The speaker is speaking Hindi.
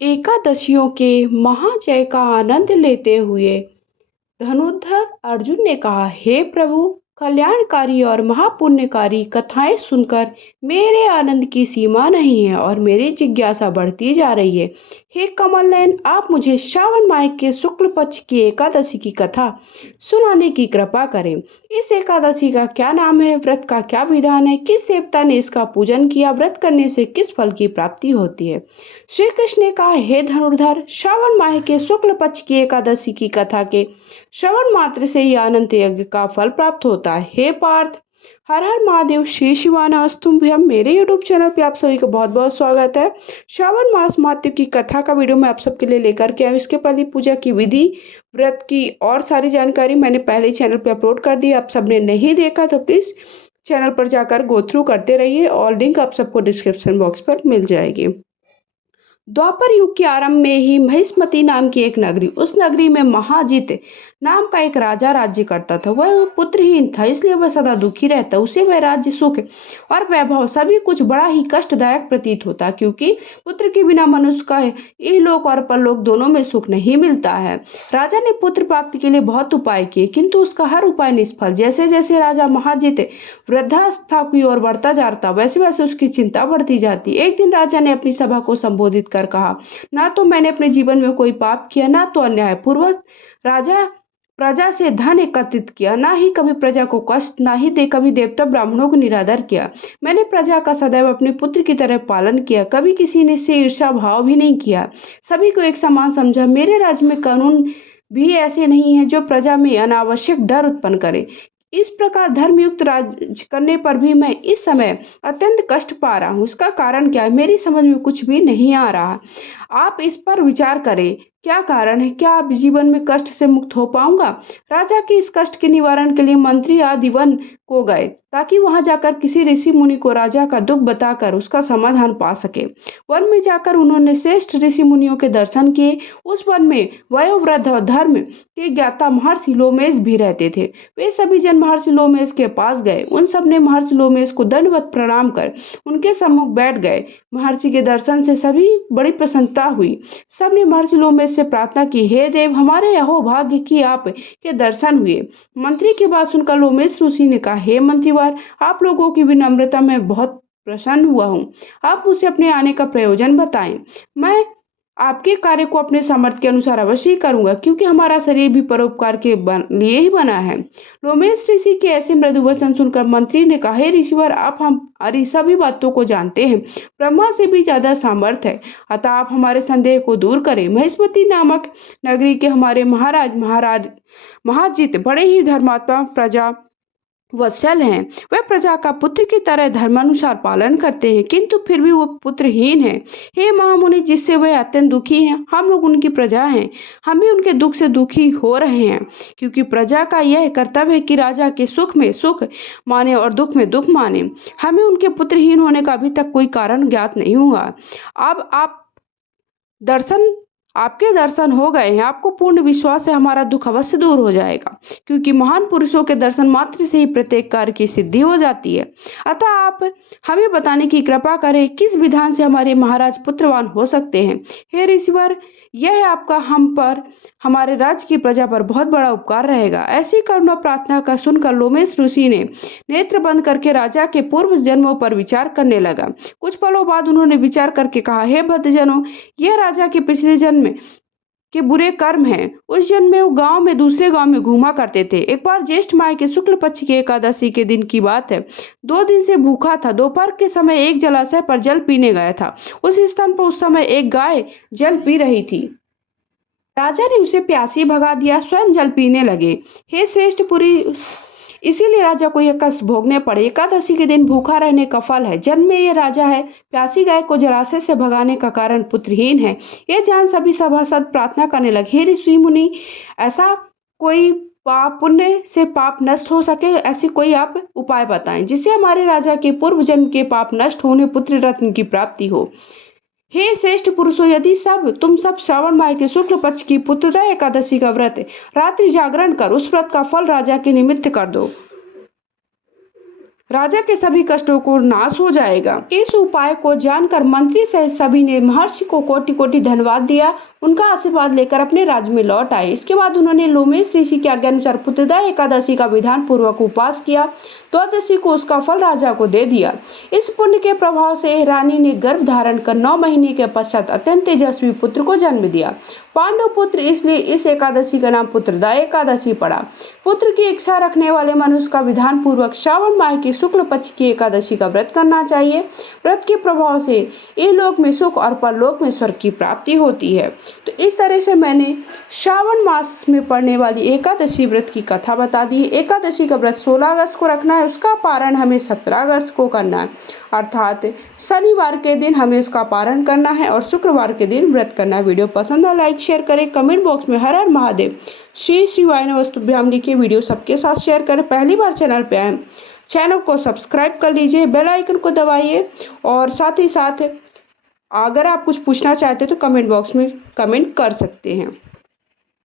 एकादशियों के महाजय का आनंद लेते हुए धनुर्धर अर्जुन ने कहा, हे प्रभु, कल्याणकारी और महापुण्यकारी कथाएं सुनकर मेरे आनंद की सीमा नहीं है और मेरी जिज्ञासा बढ़ती जा रही है। हे कमल नयन, आप मुझे श्रावण माह के शुक्ल पक्ष की एकादशी की कथा सुनाने की कृपा करें। इस एकादशी का क्या नाम है, व्रत का क्या विधान है, किस देवता ने इसका पूजन किया, व्रत करने से किस फल की प्राप्ति होती है। श्री कृष्ण ने कहा, हे धनुर्धर, श्रावण माह के शुक्ल पक्ष की एकादशी की कथा के श्रवण मात्र से ही अनंत यज्ञ का फल प्राप्त होता है। हे पार्थ, हर हर महादेव, श्री शिवानस्तुभ्यम। मेरे यूट्यूब चैनल पे आप सभी का बहुत बहुत स्वागत है। श्रावण मास महात्म्य की कथा का वीडियो मैं आप सबके लिए लेकर के आया। इसके पहले पूजा की विधि, व्रत की और सारी जानकारी मैंने पहले चैनल पे अपलोड कर दी। आप सबने नहीं देखा तो प्लीज़ चैनल पर जाकर गो थ्रू करते रहिए और लिंक आप सबको डिस्क्रिप्शन बॉक्स पर मिल जाएगी। द्वापर युग के आरंभ में ही महिष्मती नाम की एक नगरी, उस नगरी में महाजित नाम का एक राजा राज्य करता था। वह पुत्रहीन था, इसलिए वह सदा दुखी रहता। उसे वह राज्य, सुख और वैभव सभी कुछ बड़ा ही कष्टदायक प्रतीत होता, क्योंकि पुत्र के बिना मनुष्य का इहलोक और परलोक दोनों में सुख नहीं मिलता है। राजा ने पुत्र प्राप्ति के लिए बहुत उपाय किए, किंतु उसका हर उपाय निष्फल। जैसे जैसे राजा महाजित वृद्धावस्था की ओर बढ़ता जाता, वैसे वैसे उसकी चिंता बढ़ती जाती। एक दिन राजा ने अपनी सभा को संबोधित कर कहा, ना तो मैंने अपने जीवन में कोई पाप किया, ना तो अन्याय पूर्वक राजा प्रजा से धन एकत्रित किया, ना ही कभी प्रजा को कष्ट, ना ही कभी देवता ब्राह्मणों को निरादर किया। मैंने प्रजा का सदैव अपने पुत्र की तरह पालन किया, कभी किसी ने से ईर्ष्या भाव भी नहीं किया, सभी को एक समान समझा। मेरे राज्य में कानून भी ऐसे नहीं है जो प्रजा में अनावश्यक डर उत्पन्न करे। इस प्रकार धर्मयुक्त राज करने पर भी मैं इस समय अत्यंत कष्ट पा रहा हूँ। इसका कारण क्या है, मेरी समझ में कुछ भी नहीं आ रहा। आप इस पर विचार करें, क्या कारण है, क्या आप जीवन में कष्ट से मुक्त हो पाऊंगा। राजा के इस कष्ट के निवारण के लिए मंत्री आदि वन को गए, ताकि वहां जाकर किसी ऋषि मुनि को राजा का दुख बताकर उसका समाधान पा सके। वन में जाकर उन्होंने श्रेष्ठ ऋषि मुनियों के दर्शन किए। उस वन में वयोवृद्ध और धर्म के ज्ञाता महर्षि लोमेश भी रहते थे। वे सभी जन महर्षि लोमेश के पास गए। उन सब ने महर्षि लोमेश को दंडवत प्रणाम कर उनके सम्मुख बैठ गए। महर्षि के दर्शन से सभी बड़ी प्रसन्नता हुई। सबने महर्षि लोमेश से प्रार्थना की, हे देव, हमारे अहो भाग्य की आप के दर्शन हुए। मंत्री की बात सुनकर लोमेश ऋषि ने कहा, हे मंत्रीवर, आप लोगों की विनम्रता में बहुत प्रसन्न हुआ हूँ। आप मुझे अपने आने का प्रयोजन बताएं। मैं आपके कार्य को अपने सामर्थ्य के अनुसार अवश्य ही करूंगा, क्योंकि हमारा शरीर भी परोपकार के लिए ही बना है। लोमेश ऋषि के ऐसे मृदु वचन सुनकर मंत्री ने कहा, हे ऋषिवर, आप हमारी सभी बातों को जानते हैं, ब्रह्मा से भी ज्यादा सामर्थ्य है, अतः आप हमारे संदेह को दूर करें। महिष्मती नामक नगरी के हमारे महाराज महाजित बड़े ही धर्मात्मा प्रजा वत्सल हैं। वह प्रजा का पुत्र की तरह धर्मानुसार पालन करते हैं, किंतु फिर भी वो पुत्रहीन है। हे महामुनि, जिससे वह अत्यंत दुखी हैं। हम लोग उनकी प्रजा हैं, हम भी उनके दुख से दुखी हो रहे हैं, क्योंकि प्रजा का यह कर्तव्य है कि राजा के सुख में सुख माने और दुख में दुख माने। हमें उनके पुत्रहीन होने का अभी तक कोई कारण ज्ञात नहीं हुआ। अब आपके दर्शन हो गए हैं, आपको पूर्ण विश्वास है हमारा दुख अवश्य दूर हो जाएगा, क्योंकि महान पुरुषों के दर्शन मात्र से ही प्रत्येक कार्य की सिद्धि हो जाती है। अतः आप हमें बताने की कृपा करें, किस विधान से हमारे महाराज पुत्रवान हो सकते हैं। हे ऋषिवर, यह आपका हम पर, हमारे राज्य की प्रजा पर बहुत बड़ा उपकार रहेगा। ऐसी करुणा प्रार्थना का सुनकर लोमेश ऋषि ने नेत्र बंद करके राजा के पूर्व जन्मों पर विचार करने लगा। कुछ पलों बाद उन्होंने विचार करके कहा, हे भद्रजनों, यह राजा के पिछले जन्म के बुरे कर्म हैं। उस जन्म में वो गांव में दूसरे गांव में घूमा करते थे। एक बार ज्येष्ठ माह के शुक्ल पक्ष की एकादशी के दिन की बात है। 2 दिन से भूखा था। दोपहर के समय एक जलाशय पर जल पीने गया था। उस स्थान पर उस समय एक गाय जल पी रही थी। राजा ने उसे प्यासी भगा दिया, स्वयं जल पीने लगे। हे श्रेष्ठ पुरी, इसीलिए राजा को यह कष्ट भोगने पड़े। एकादशी के दिन भूखा रहने का फल है। जन्म में ये राजा है, प्यासी गाय को जलाशय से भगाने का कारण पुत्रहीन है। ये जान सभी सभासद प्रार्थना करने लगे, हे ऋषि मुनि, ऐसा कोई पाप पुण्य से पाप नष्ट हो सके, ऐसी कोई आप उपाय बताएं, जिससे हमारे राजा के पूर्व जन्म के पाप नष्ट होने पुत्र रत्न की प्राप्ति हो। हे श्रेष्ठ पुरुषों, यदि तुम सब श्रावण माह के शुक्ल पक्ष की पुत्रदा एकादशी का व्रत रात्रि जागरण कर उस व्रत का फल राजा के निमित्त कर दो। राजा के सभी कष्टों को नाश हो जाएगा। इस उपाय को जानकर मंत्री सहित सभी ने महर्षि को कोटि कोटि धन्यवाद दिया। उनका आशीर्वाद लेकर अपने राज्य में लौट आए। इसके बाद उन्होंने लोमेश ऋषि के आज्ञानुसार पुत्रदा एकादशी का विधान पूर्वक उपवास किया। द्वादशी को उसका फल राजा को दे दिया। इस पुण्य के प्रभाव से रानी ने गर्भ धारण कर 9 महीने के पश्चात अत्यंत तेजस्वी पुत्र को जन्म दिया। पांडव पुत्र, इसलिए इस एकादशी का नाम पुत्रदा एकादशी पड़ा। पुत्र की इच्छा रखने वाले मनुष्य का विधान पूर्वक श्रावण माह की शुक्ल पक्ष की एकादशी का व्रत करना चाहिए। व्रत के प्रभाव से इहलोक में सुख और परलोक में स्वर्ग की प्राप्ति होती है। तो इस तरह से मैंने श्रावण मास में पड़ने वाली एकादशी व्रत की कथा बता दी। एकादशी का व्रत 16 अगस्त को रखना है, उसका पारण हमें 17 अगस्त को करना है, अर्थात शनिवार के दिन हमें उसका पारण करना है और शुक्रवार के दिन व्रत करना है। वीडियो पसंद है लाइक शेयर करें, कमेंट बॉक्स में हर हर महादेव श्री शिवाय नमस्तुभ्याम लिखिए। वीडियो सबके साथ शेयर करें। पहली बार चैनल पे आए, चैनल को सब्सक्राइब कर लीजिए, बेल आइकन को दबाइए और साथ ही साथ अगर आप कुछ पूछना चाहते हैं तो कमेंट बॉक्स में कमेंट कर सकते हैं।